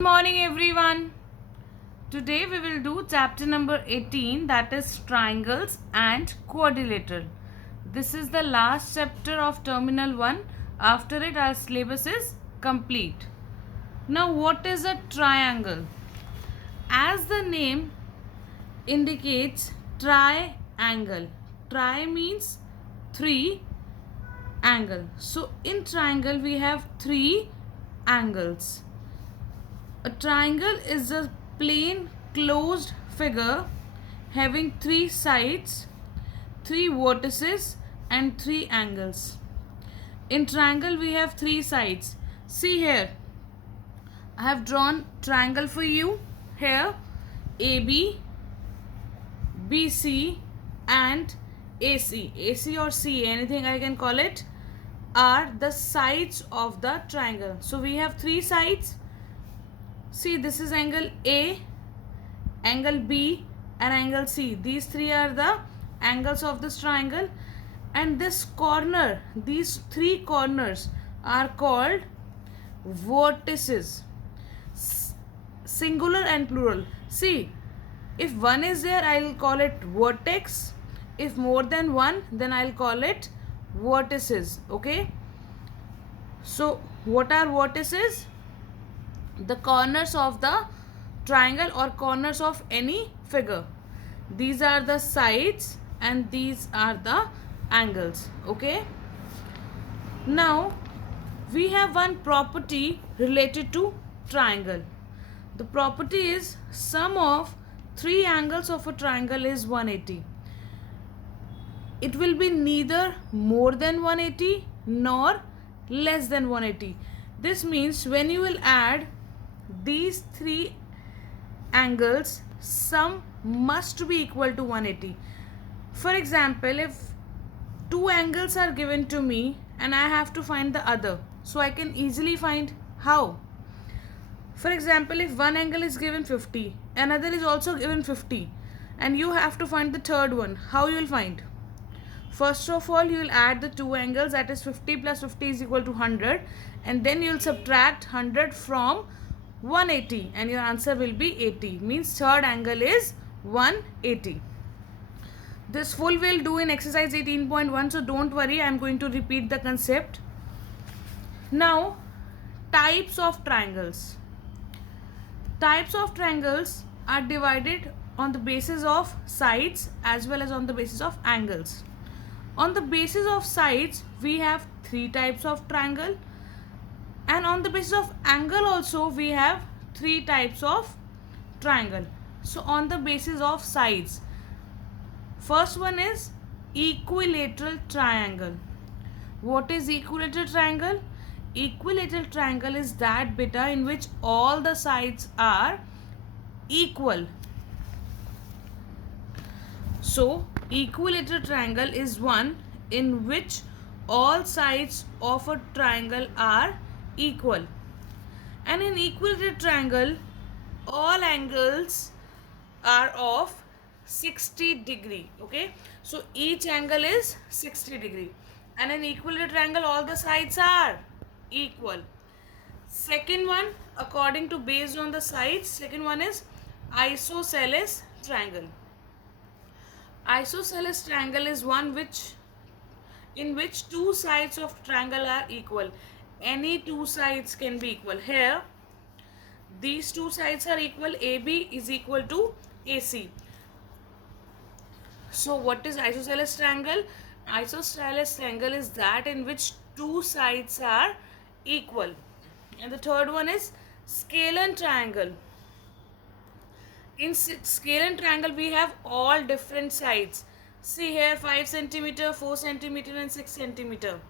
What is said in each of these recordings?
Good morning, everyone. Today we will do chapter number 18, that is triangles and quadrilateral. This is the last chapter of terminal 1. After it, our syllabus is complete. Now, what is a triangle? As the name indicates, triangle. Tri means three, angle. So, in triangle, we have three angles. A triangle is a plain closed figure having three sides, three vertices and three angles. In triangle we have three sides. See here, I have drawn triangle for you. Here AB, BC and AC. AC or C, anything I can call it, are the sides of the triangle. So we have three sides. See, this is angle A, angle B and angle C. These three are the angles of this triangle, and this corner, these three corners are called vertices, singular and plural. See, if one is there, I'll call it vertex. If more than one, then I'll call it vertices. Okay, so what are vertices? The corners of the triangle or corners of any figure. These are the sides and these are the angles. Okay, now we have one property related to triangle. The property is sum of three angles of a triangle is 180. It will be neither more than 180 nor less than 180. This means when you will add these three angles, sum must be equal to 180. For example, if two angles are given to me and I have to find the other, so I can easily find how. For example, if one angle is given 50, another is also given 50, and you have to find the third one, how you will find? First of all, you will add the two angles, that is 50 plus 50 is equal to 100, and then you will subtract 100 from 180 and your answer will be 80. Means third angle is 180. This full will do in exercise 18.1, so don't worry, I am going to repeat the concept. Now, types of triangles. Types of triangles are divided on the basis of sides as well as on the basis of angles. On the basis of sides, we have three types of triangle, and on the basis of angle also we have three types of triangle. So on the basis of sides, first one is equilateral triangle. What is equilateral triangle? Equilateral triangle is that beta in which all the sides are equal. So equilateral triangle is one in which all sides of a triangle are equal, and in equilateral triangle all angles are of 60 degree. Okay, so each angle is 60 degree, and in equilateral triangle all the sides are equal. Second one, according to based on the sides, second one is isosceles triangle. Isosceles triangle is one in which two sides of triangle are equal. Any two sides can be equal. Here, these two sides are equal. AB is equal to AC. So, what is isosceles triangle? Isosceles triangle is that in which two sides are equal. And the third one is scalene triangle. In scalene triangle, we have all different sides. See here, 5 centimeter, 4 centimeter and 6 centimeter.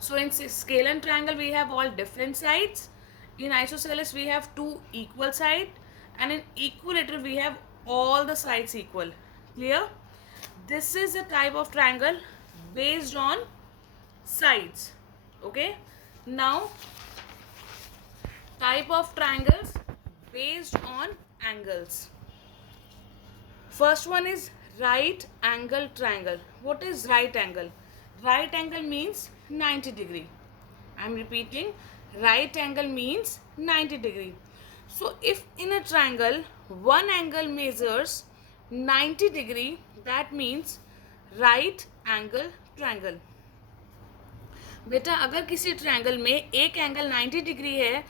So in scalene triangle we have all different sides. In isosceles we have two equal sides, and in equilateral we have all the sides equal. Clear? This is a type of triangle based on sides. Okay. Now, type of triangles based on angles. First one is right angle triangle. What is right angle? Right angle means 90 degree. I am repeating, right angle means 90 degree. So if in a triangle one angle measures 90 degree, that means right angle triangle. बेटा अगर किसी triangle में एक angle 90 degree है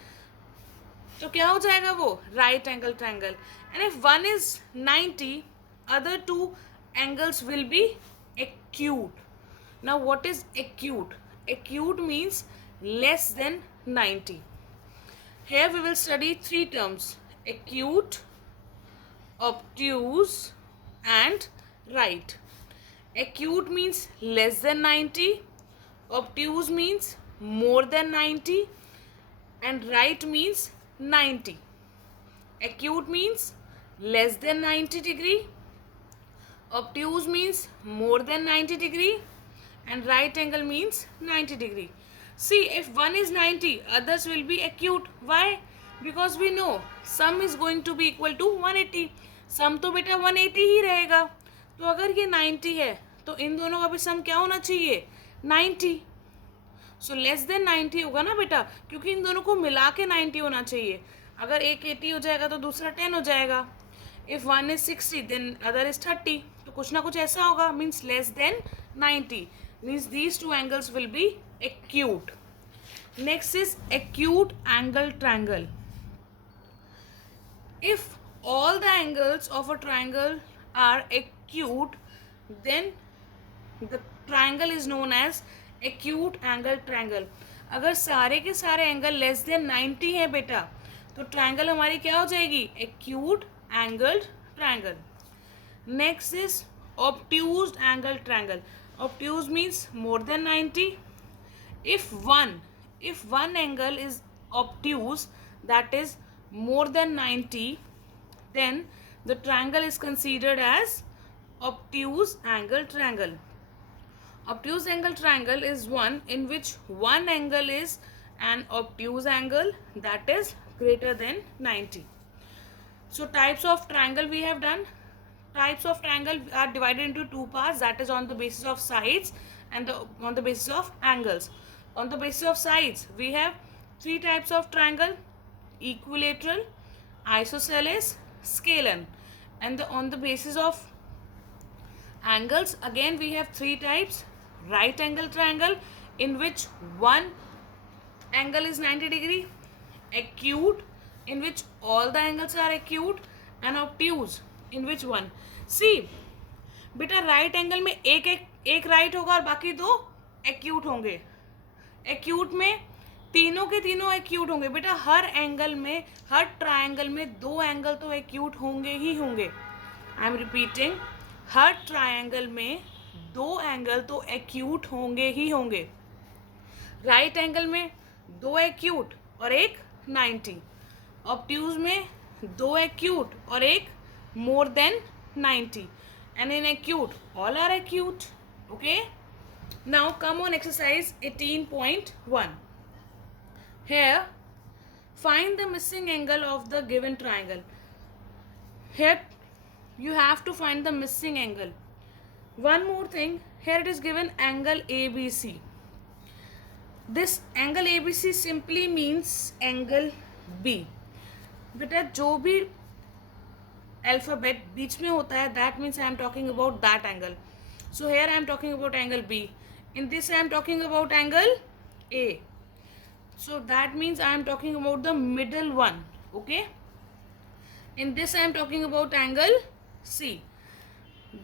तो क्या हो जाएगा वो right angle triangle. And if one is 90, other two angles will be acute. Now what is acute? Acute means less than 90. Here we will study three terms: acute, obtuse and right. Acute means less than 90, obtuse means more than 90 and right means 90. Acute means less than 90 degree, obtuse means more than 90 degree and right angle means 90 degree. See, if one is 90, others will be acute. Why? Because we know sum is going to be equal to 180. sum तो बेटा 180 ही रहेगा. तो अगर ये 90 है तो इन दोनों का भी सम क्या होना चाहिए 90. सो लेस देन 90 होगा ना बेटा, क्योंकि इन दोनों को मिला के 90 होना चाहिए. अगर एक 80 हो जाएगा तो दूसरा 10 हो जाएगा. If one is 60 then other is 30. तो कुछ ना कुछ ऐसा होगा. Means less than 90 means these two angles will be acute. Next is acute angle triangle. If all the angles of a triangle are acute, then the triangle is known as acute angle triangle. अगर सारे के सारे angle less than 90 है बेटा तो triangle हमारी क्या हो जाएगी acute angle triangle. Next is obtuse angle triangle. Obtuse means more than 90. If one angle is obtuse, that is more than 90, then the triangle is considered as obtuse angle triangle. Obtuse angle triangle is one in which one angle is an obtuse angle that is greater than 90. So types of triangle we have done. Types of triangle are divided into two parts, that is on the basis of sides and on the basis of angles. On the basis of sides, we have three types of triangle: equilateral, isosceles, scalene. And on the basis of angles, again we have three types: right angle triangle, in which one angle is 90 degree, acute, in which all the angles are acute, and obtuse, in which one. See, बेटा right angle में एक right होगा और बाकी दो acute होंगे. Acute में तीनों के तीनों एक्यूट होंगे. बेटा हर एंगल में, हर ट्रायंगल में दो एंगल तो एक्यूट होंगे ही होंगे. I am repeating, her triangle में दो एंगल तो एक्यूट होंगे ही होंगे. राइट एंगल में दो एक्यूट और एक 90. ऑब्ट्यूज में दो एक्यूट और एक more than 90, and in acute all are acute. Okay, now come on exercise 18.1. Here find the missing angle of the given triangle. Here you have to find the missing angle. One more thing, here it is given angle ABC. This angle ABC simply means angle B. बेटा जो भी alphabet बीच में होता है, that means I am talking about that angle. So here I am talking about angle B. In this I am talking about angle A. So that means I am talking about the middle one. Okay, in this I am talking about angle C.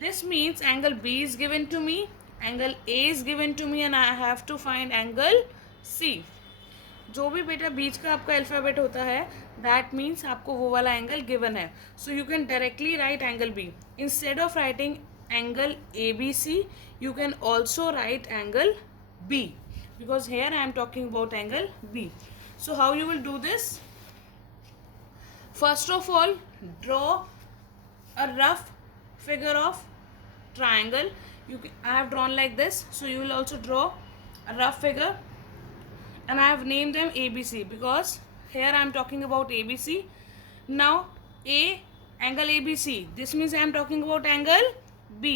This means angle B is given to me, angle A is given to me, and I have to find angle C. जो भी बेटा बीच का आपका alphabet होता है, that means आपको वो वाला एंगल गिवन है. So you can directly write angle B. Instead of writing angle A B C, you can also write angle B, because here I am talking about angle B. So how you will do this? First of all, draw a rough figure of triangle. I have drawn like this, so you will also draw a rough figure, and I have named them ABC because here I am talking about ABC. Now A, angle ABC, this means I am talking about angle B.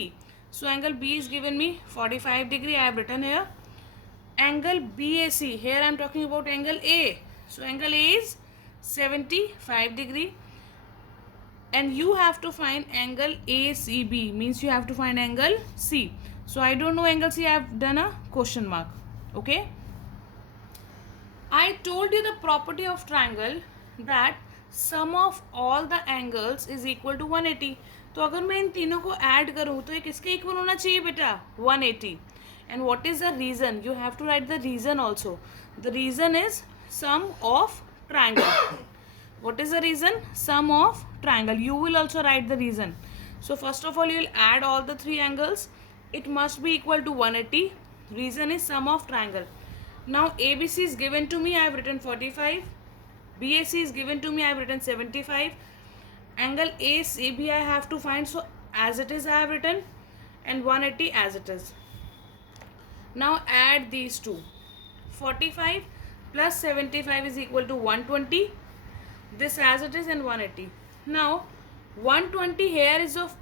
So angle B is given me 45 degree, I have written here, angle BAC. Here I am talking about angle A. So angle A is 75 degree, and you have to find angle ACB, means you have to find angle C. So I don't know angle C, I have done a question mark. Okay, I told you the property of triangle that sum of all the angles is equal to 180. तो अगर मैं इन तीनों को add करूँ तो ये किसके equal होना चाहिए बेटा? 180. And what is the reason? You have to write the reason also. The reason is sum of triangle. What is the reason? Sum of triangle. You will also write the reason. So first of all, you will add all the three angles. It must be equal to 180. Reason is sum of triangle. Now ABC is given to me, I have written 45. BAC is given to me, I have written 75. Angle ACB I have to find, so as it is I have written, and 180 as it is. Now add these two. 45 plus 75 is equal to 120. This as it is, and 180. Now 120 here is of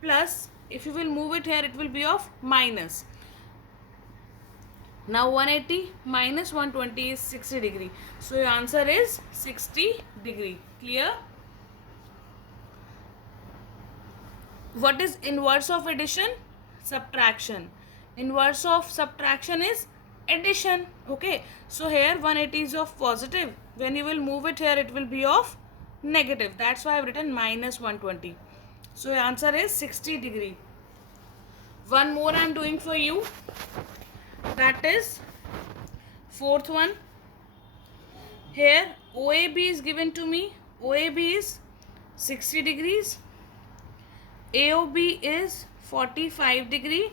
plus. If you will move it here, it will be of minus. Now 180 minus 120 is 60 degree. So your answer is 60 degree. Clear? What is inverse of addition? Subtraction. Inverse of subtraction is addition. Okay. So here 180 is of positive. When you will move it here, it will be of negative. That's why I have written minus 120. So your answer is 60 degree. One more I am doing for you. That is fourth one. Here OAB is given to me. OAB is 60 degrees. AOB is 45 degree.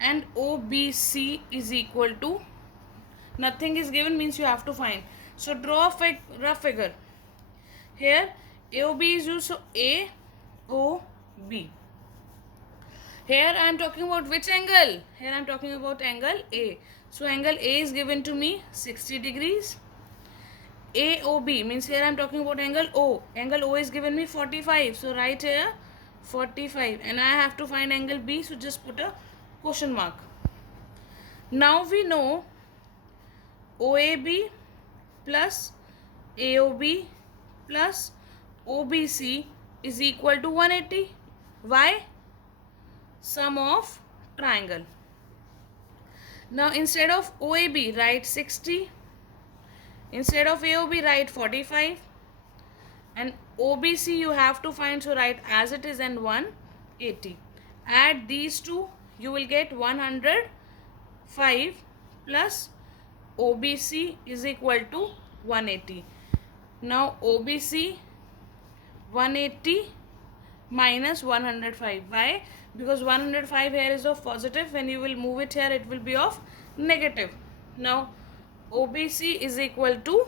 And OBC is equal to, nothing is given, means you have to find. So draw a rough figure. Here AOB is used, so AOB. Here I am talking about which angle? Here I am talking about angle A. So angle A is given to me 60 degrees. AOB means here I am talking about angle O. Angle O is given me 45. So right here 45, and I have to find angle B. So just put a question mark. Now we know OAB plus AOB plus OBC is equal to 180. Why? Sum of triangle. Now instead of OAB write 60, instead of AOB write 45, and OBC you have to find, so write as it is and 180. Add these two, you will get 105 plus OBC is equal to 180. Now OBC 180 minus 105. Why? Because 105 here is of positive. When you will move it here, it will be of negative. Now OBC is equal to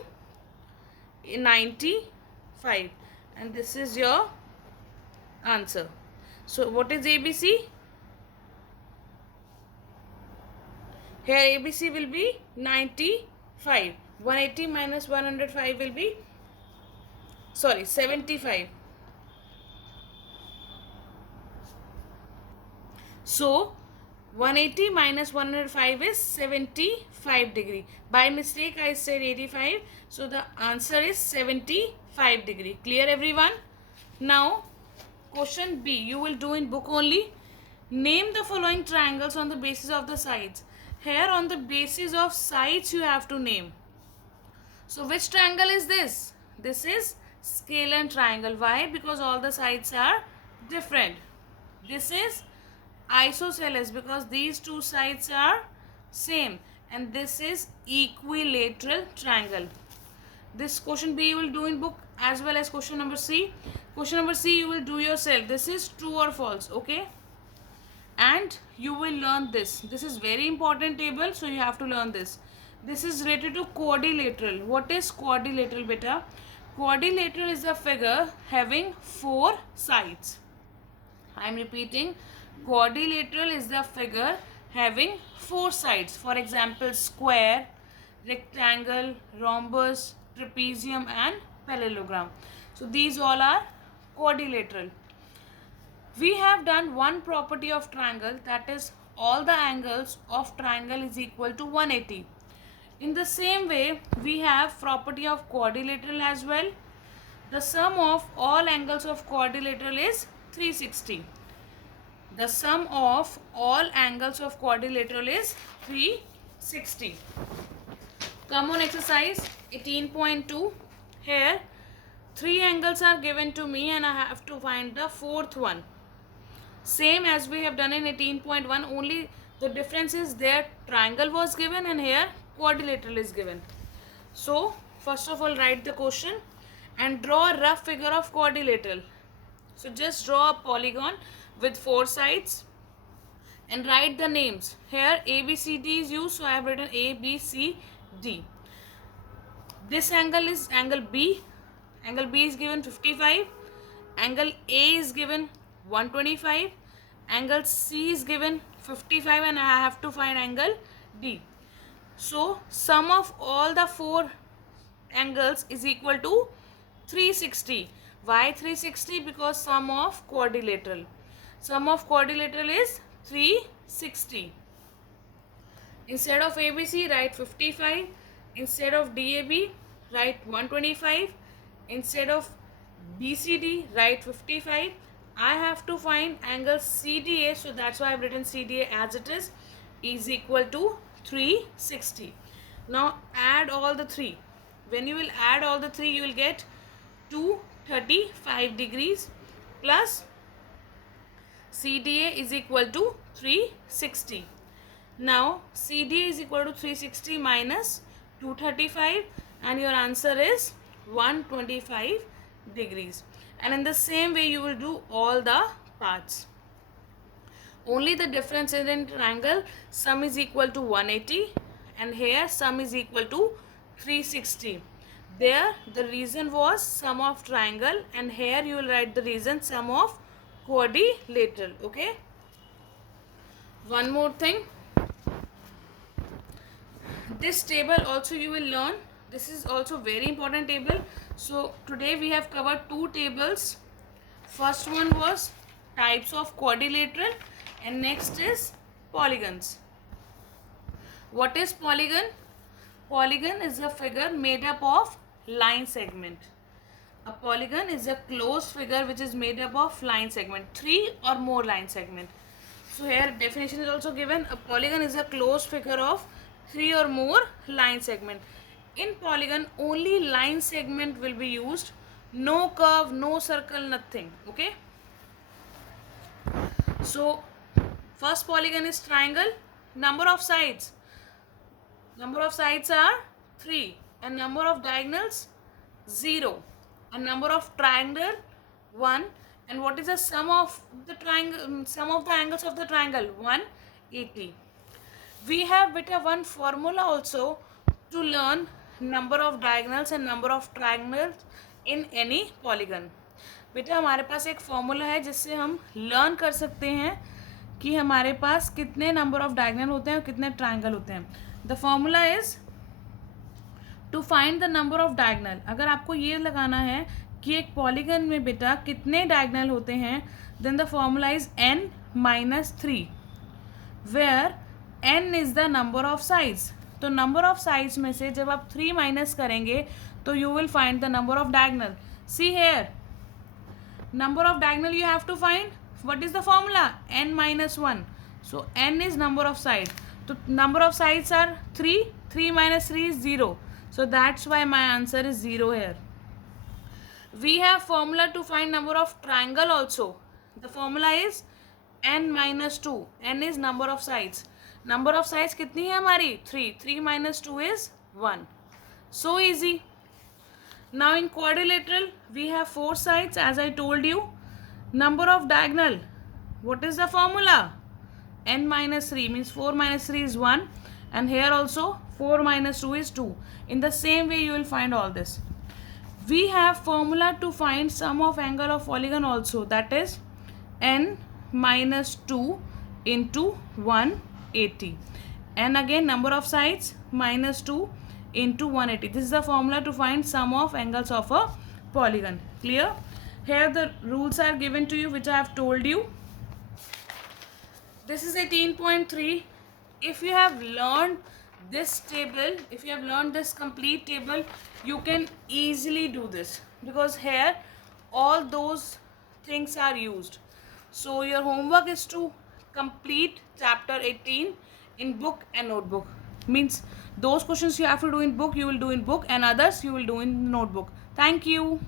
95, and this is your answer. So what is ABC? Here ABC will be 95. 180 minus 105 will be, 75. So 180 minus 105 is 75 degree. By mistake I said 85. So the answer is 75 degree. Clear everyone? Now question B you will do in book only. Name the following triangles on the basis of the sides. Here on the basis of sides you have to name. So which triangle is this? This is scalene triangle. Why? Because all the sides are different. This is isosceles because these two sides are same, and this is equilateral triangle. This question B you will do in book as well as question number C. Question number C you will do yourself. This is true or false, okay? And you will learn this. This is very important table, so you have to learn this. This is related to quadrilateral. What is quadrilateral, beta? Quadrilateral is a figure having 4 sides. I am repeating. Quadrilateral is the figure having 4 sides. For example, square, rectangle, rhombus, trapezium and parallelogram. So these all are quadrilateral. We have done one property of triangle, that is all the angles of triangle is equal to 180. In the same way, we have property of quadrilateral as well. The sum of all angles of quadrilateral is 360. The sum of all angles of quadrilateral is 360. Come on, exercise 18.2. Here, 3 angles are given to me and I have to find the fourth one. Same as we have done in 18.1, only the difference is there triangle was given and here quadrilateral is given. So, first of all, write the question and draw a rough figure of quadrilateral. So, just draw a polygon with 4 sides and write the names. Here A, B, C, D is used, so I have written A, B, C, D. This angle is angle B. Angle B is given 55. Angle A is given 125. Angle C is given 55 and I have to find angle D. So, sum of all the 4 angles is equal to 360. Why 360? Because sum of quadrilateral. Sum of quadrilateral is 360. Instead of ABC, write 55. Instead of DAB, write 125. Instead of BCD, write 55. I have to find angle CDA, so that's why I've written CDA as it is equal to 360. Now add all the 3. When you will add all the 3, you will get 235 degrees plus CDA is equal to 360. Now CDA is equal to 360 minus 235 and your answer is 125 degrees. And in the same way you will do all the parts. Only the difference is in triangle sum is equal to 180 and here sum is equal to 360. There the reason was sum of triangle and here you will write the reason sum of quadrilateral. Okay. One more thing. This table also you will learn. This is also very important table. So today we have covered 2 tables. First one was types of quadrilateral and next is polygons. What is polygon? Polygon is a figure made up of line segment. A polygon is a closed figure which is made up of line segment, 3 or more line segment. So here definition is also given. A polygon is a closed figure of 3 or more line segment. In polygon only line segment will be used, no curve, no circle, nothing. Okay. So first polygon is triangle. Number of sides. Number of sides are 3 and number of diagonals 0 and number of triangle 1. And what is the sum of the triangle? Sum of the angles of the triangle 180. We have beta one formula also to learn number of diagonals and number of triangles in any polygon. बेटा हमारे पास एक formula है जिससे हम learn कर सकते हैं कि हमारे पास कितने नंबर ऑफ डायगोनल होते हैं और कितने ट्रायंगल होते हैं. The formula is to find the number of diagonal. अगर आपको ये लगाना है कि एक पॉलीगन में बेटा कितने डायगोनल होते हैं, then the formula is n-3 where n is the number of sides. तो नंबर ऑफ साइड्स में से जब आप 3 माइनस करेंगे तो you will find the number of diagonal. See here, number of diagonal you have to find. What is the formula? n-1. So n is number of sides. So number of sides are 3. 3 minus 3 is 0. So that's why my answer is 0 here. We have formula to find number of triangle also. The formula is n-2. n is number of sides. Number of sides कितनी है हमारी? 3. 3 minus 2 is 1. So easy. Now in quadrilateral we have 4 sides as I told you. Number of diagonal, what is the formula? n-3 means 4 minus 3 is 1 and here also 4 minus 2 is 2. In the same way you will find all this. We have formula to find sum of angle of polygon also, that is n-2 into 180 and again number of sides -2 into 180. This is the formula to find sum of angles of a polygon. Clear? Here the rules are given to you which I have told you. This is 18.3. If you have learned this table, if you have learned this complete table, you can easily do this, because here all those things are used. So your homework is to complete chapter 18 in book and notebook. Means those questions you have to do in book, you will do in book, and others you will do in notebook. Thank you.